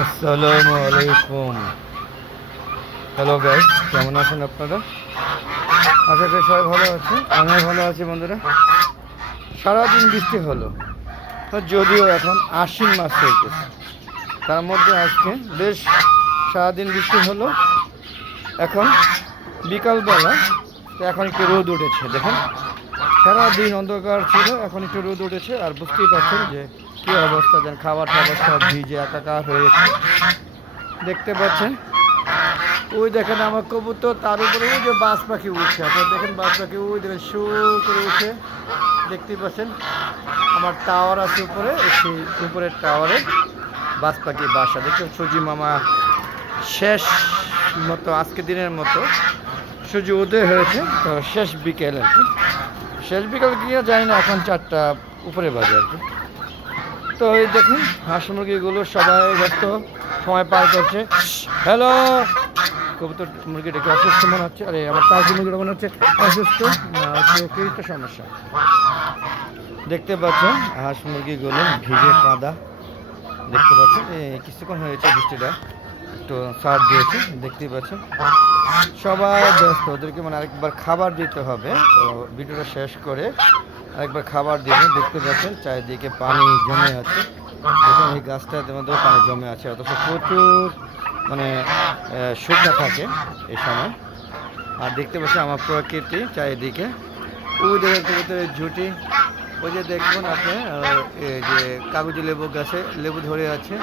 আসসালামু আলাইকুম। Hello guys কেমন আছেন আপনারা? আশা করি সবাই ভালো আছে আমিও ভালো আছি বন্ধুরা। সারাদিন বৃষ্টি হলো, তো যদিও এখন আশ্বিন মাস চলতেছে। তার মধ্যে আজকে বেশ সারাদিন বৃষ্টি হলো। এখন বিকালবেলা তো এখন একটু রোদ উঠেছে, দেখেন। সারাদিন অন্ধকার ছিল, এখন একটু রোদ উঠেছে, আর বুঝতেই পারছেন যে কী অবস্থা যেন খাবার টাবার সব ভিজে একাকার হয়েছে দেখতে পাচ্ছেন? ওই দেখেন আমার কবুতর, তার উপরে ওই যে বাস পাখি উঠছে আপনার দেখেন বাস পাখি, ওই দেখেন শু করে উঠে দেখতেই পাচ্ছেন? আমার টাওয়ার আছে উপরে, সেই উপরের টাওয়ারে বাস পাখি বাসা। দেখতে সুজি মামা শেষ মতো, আজকে দিনের মতো সূর্য উদয় হয়েছে। তো শেষ বিকেল আর কি। শেষ বিকেল গিয়ে যায় না, এখন চারটা উপরে বাজে আর কি। এই দেখুন হাঁস মুরগিগুলো সবাই ব্যস্ত, সময় পার করছে। হ্যালো কবুতর, মুরগিটা কি অসুস্থ মনে হচ্ছে। আরে, আমার টার্কি মুরগিটা মনে হচ্ছে অসুস্থ। একটা সমস্যা। দেখতে পাচ্ছেন হাঁস মুরগিগুলো ভিজে কাঁদা। দেখতে পাচ্ছেন কিছুক্ষণ হয়েছে বৃষ্টিটা। একটু সার দিয়েছে, দেখতেই পাচ্ছেন। সবাই ব্যস্ত, ওদেরকে মানে আরেকবার খাবার দিতে হবে। তো ভিডিওটা শেষ করে আরেকবার খাবার দিবে দেখতে পাচ্ছেন চারিদিকে পানি জমে আছে। দেখুন এই গাছটার মধ্যেও পানি জমে আছে, অথচ প্রচুর মানে শুকনো থাকে এই সময়। আর দেখতে পাচ্ছি আমার প্রকৃতি চারিদিকে। ওই দেখেন কবুতরের ঝুঁটি, ওই যে দেখবেন আপনি যে কাগজি লেবু গাছে লেবু ধরে আছে,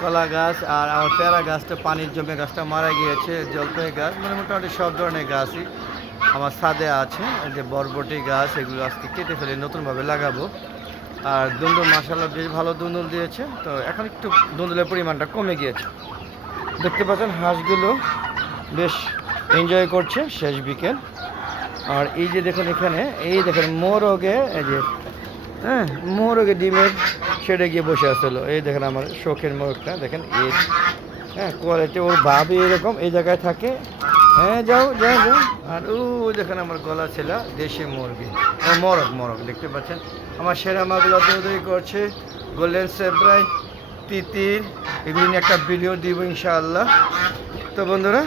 কলা গাছ আর আমার পেয়ারা গাছটা, পানির জমে গাছটা মারা গিয়েছে, জলপাই গাছ মানে মোটামুটি সব ধরনের গাছই। আমার ছাদে আছে যে বরবটি গাছ, এগুলো আজকে কেটে ফেলে নতুনভাবে লাগাবো। আর দুন্দুল মাসাল্লাহ বেশ ভালো দুন্দুল দিয়েছে, তো এখন একটু দুন্দুলের পরিমাণটা কমে গিয়েছে। দেখতে পাচ্ছেন হাঁসগুলো বেশ এনজয় করছে শেষ বিকেল। আর এই যে দেখুন এখানে, এই দেখেন মোরগে, এই যে হ্যাঁ মোরগে ডিমের সেটা গিয়ে বসে আসলো। এই দেখেন আমার শখের মোরগটা, দেখেন এই হ্যাঁ কোয়ালিটি ওর ভাবি এরকম, এই জায়গায় থাকে। হ্যাঁ যাও যাও যাও। আর ও দেখেন আমার গলা ছিল, দেশি মুরগি। মরক মরক দেখতে পাচ্ছেন? আমার সেরা মাগুলো দৌড়ি করছে। গোল্ডেন সেব্রাই তিতির এগুলি নিয়ে একটা ভিডিও দিব ইনশাআল্লাহ। তো বন্ধুরা,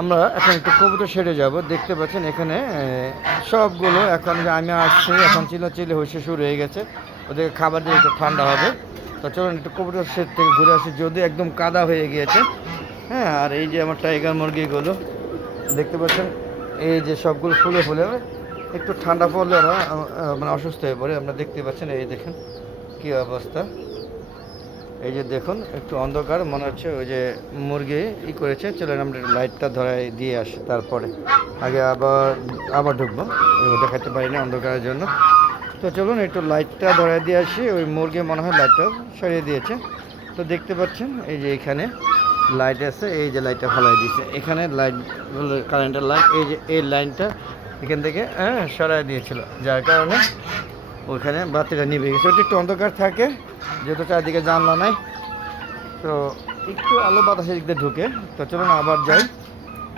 আমরা এখন একটু কবুতর সেরে যাব। দেখতে পাচ্ছেন এখানে সবগুলো এখন আমি আসছি, এখন চিল্লাচিল্লি হয়েছে শুরু হয়ে গেছে। ওদেরকে খাবার দিয়ে একটু ঠান্ডা হবে। তো চলুন একটু কবুতর সেট থেকে ঘুরে আসি। যদি একদম কাদা হয়ে গিয়েছে হ্যাঁ আর এই যে আমার টাইগার মুরগিগুলো দেখতে পাচ্ছেন? এই যে সবগুলো ফুলে ফুলে, একটু ঠান্ডা পড়লে ওরা মানে অসুস্থ হয়ে পড়ে। আপনারা দেখতে পাচ্ছেন, এই দেখেন কী অবস্থা। এই যে দেখুন, একটু অন্ধকার, মনে হচ্ছে ওই যে মুরগি ই করেছে। চলেন আমরা লাইটটা ধরাই দিয়ে আসি তারপরে। আগে আবার আবার ঢুকবো। দেখাতে পারি না অন্ধকারের জন্য। তো চলুন একটু লাইটটা ধরাই দিয়ে আসি। ওই মুরগি মনে হয় লাইটটা সরিয়ে দিয়েছে। তো দেখতে পাচ্ছেন, এই যে এখানে লাইট আছে, এই যে লাইটটা ফালাই দিয়েছে এখানে লাইট কারেন্টের লাইট, এই যে, এই লাইনটা এখান থেকে হ্যাঁ সরাই দিয়েছিল। যার কারণে ওইখানে বাতিটা নিভে গেছে। ওটা একটু অন্ধকার থাকে, যেহেতু চারিদিকে জানলা নাই। তো একটু আলো বাতাসের দিক দিয়ে ঢুকে, তো চলুন আবার যাই।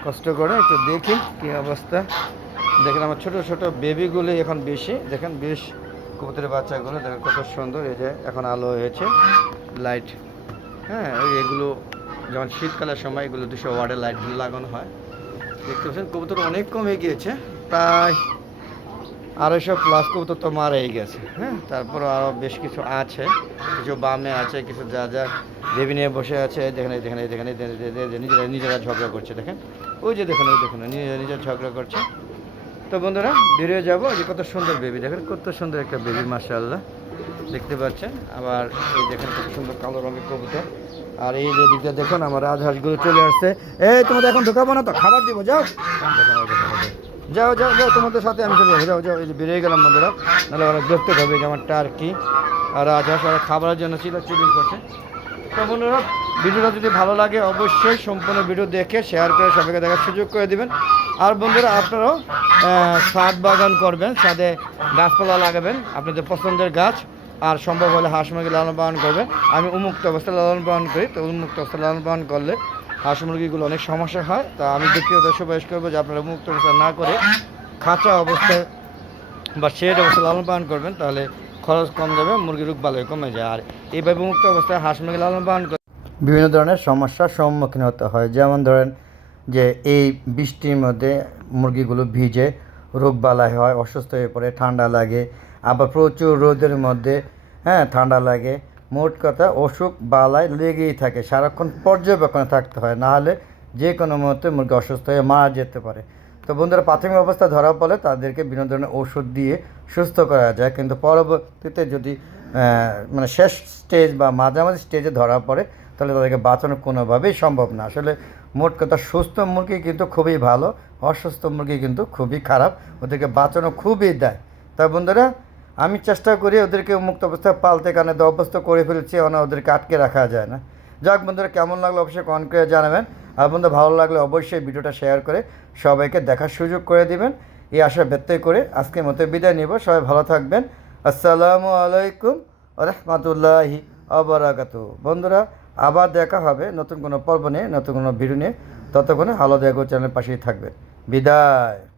কষ্ট করে একটু দেখি কী অবস্থা। দেখেন আমার ছোট ছোট বেবিগুলি এখন বেশি। দেখেন বেশ কবুতরের বাচ্চাগুলো, দেখেন কত সুন্দর। এই যে এখন আলো হয়েছে লাইট হ্যাঁ এগুলো যেমন শীতকালের সময় এগুলো দুশো ওয়ার্ডের লাইটগুলো লাগানো হয়। দেখতে পাচ্ছেন, কবুতর অনেক কমে গিয়েছে, প্রায় আড়াইশো প্লাস কবুতর তো মারাই গেছে হ্যাঁ? তারপর আরও বেশ কিছু আছে, কিছু বামে আছে, কিছু যা যা দেবী নিয়ে বসে আছে, দেখেন এই দেখেন এই, দেখেন নিজেরা নিজেরা ঝগড়া করছে, দেখেন? ওই যে দেখুন, ওই দেখুন নিজেরা নিজেরা ঝগড়া করছে। তো বন্ধুরা, বেরিয়ে যাব যে কত সুন্দর বেবি দেখেন কত সুন্দর একটা বেবি মাশাআল্লাহ। দেখতে পাচ্ছেন। আবার এই দেখেন খুব সুন্দর কালো রঙের কবুতর। আর এই যে দিকটা দেখুন, আমার রাজহাঁসগুলো চলে আসছে। এই, তোমাদের এখন ঢোকাবো না তো? খাবার দিব, যাও। যাও যাও যাও, তোমাদের সাথে আমি চলে যাব। যাও যাও, এই যে বেরিয়ে গেলাম বন্ধুরা। নাহলে ওরা দেখতে পাবে যে আমার টার্কি। আর রাজহাঁস ওরা খাবারের জন্য ছিল চিলিং করছে। তো বন্ধুরা, ভিডিওটা যদি ভালো লাগে, অবশ্যই সম্পূর্ণ ভিডিও দেখে শেয়ার করে সবাইকে দেখার সুযোগ করে দেবেন। আর বন্ধুরা, আপনারাও ছাদ বাগান করবেন ছাদে গাছপালা লাগাবেন। আপনাদের পছন্দের গাছ। আর সম্ভব হলে হাঁস মুরগি লালন পালন করবেন আমি উন্মুক্ত অবস্থায় লালন পালন করি, তো উন্মুক্ত অবস্থায় লালন পালন করলে হাঁস মুরগিগুলো অনেক সমস্যা হয়। তা আমি ব্যক্তিগত সুপারিশ করব যে আপনারা মুক্ত অবস্থা না করে খাঁচা অবস্থায় বা শেড অবস্থায় লালন পালন করবেন, তাহলে খরচ কম যাবে, মুরগির রোগ ভালোই কমে যায়। আর এইভাবে মুক্ত অবস্থায় হাঁস মুরগি লালন পালন করে বিভিন্ন ধরনের সমস্যার সম্মুখীন হতে হয়। যেমন ধরেন যে এই বৃষ্টির মধ্যে মুরগিগুলো ভিজে রোগ বালাই হয়, অসুস্থ হয়ে পড়ে, ঠান্ডা লাগে আবার প্রচুর রোদের মধ্যে হ্যাঁ ঠান্ডা লাগে। মোট কথা অসুখ বালায় লেগেই থাকে, সারাক্ষণ পর্যবেক্ষণে থাকতে হয়, না হলে যে কোনো মুহূর্তে মুরগি অসুস্থ হয়ে মারা যেতে পারে। তো বন্ধুরা, প্রাথমিক অবস্থা ধরা পড়লে তাদেরকে বিভিন্ন ধরনের ওষুধ দিয়ে সুস্থ করা যায়। কিন্তু পরবর্তীতে যদি মানে শেষ স্টেজ বা মাঝামাঝি স্টেজে ধরা পড়ে, তাহলে তাদেরকে বাঁচানো কোনোভাবেই সম্ভব না। আসলে মোট কথা সুস্থ মুরগি কিন্তু খুবই ভালো, অসুস্থ মুরগি কিন্তু খুবই খারাপ, ওদেরকে বাঁচানো খুবই দেয়। তাই বন্ধুরা আমি চেষ্টা করি ওদেরকে মুক্ত অবস্থায় পালতে, কারণে তো অভ্যস্ত করে ফেলছি না ওদেরকে আটকে রাখা যায় না। যাক বন্ধুরা, কেমন লাগল অবশ্যই কমেন্ট করে জানাবেন। আর বন্ধু, ভালো লাগলে অবশ্যই ভিডিওটা শেয়ার করে সবাইকে দেখার সুযোগ করে দিবেন। এই আশা ব্যক্ত করে আজকের মতো বিদায় নিব। সবাই ভালো থাকবেন। আসসালামু আলাইকুম রহমতুল্লাহি আবরাকাত বন্ধুরা, আবার দেখা হবে নতুন কোনো পর্ব নিয়ে, নতুন কোনো ভিডিও নিয়ে। ততক্ষণে হালো দেখো চ্যানেলের পাশেই থাকবেন। বিদায়।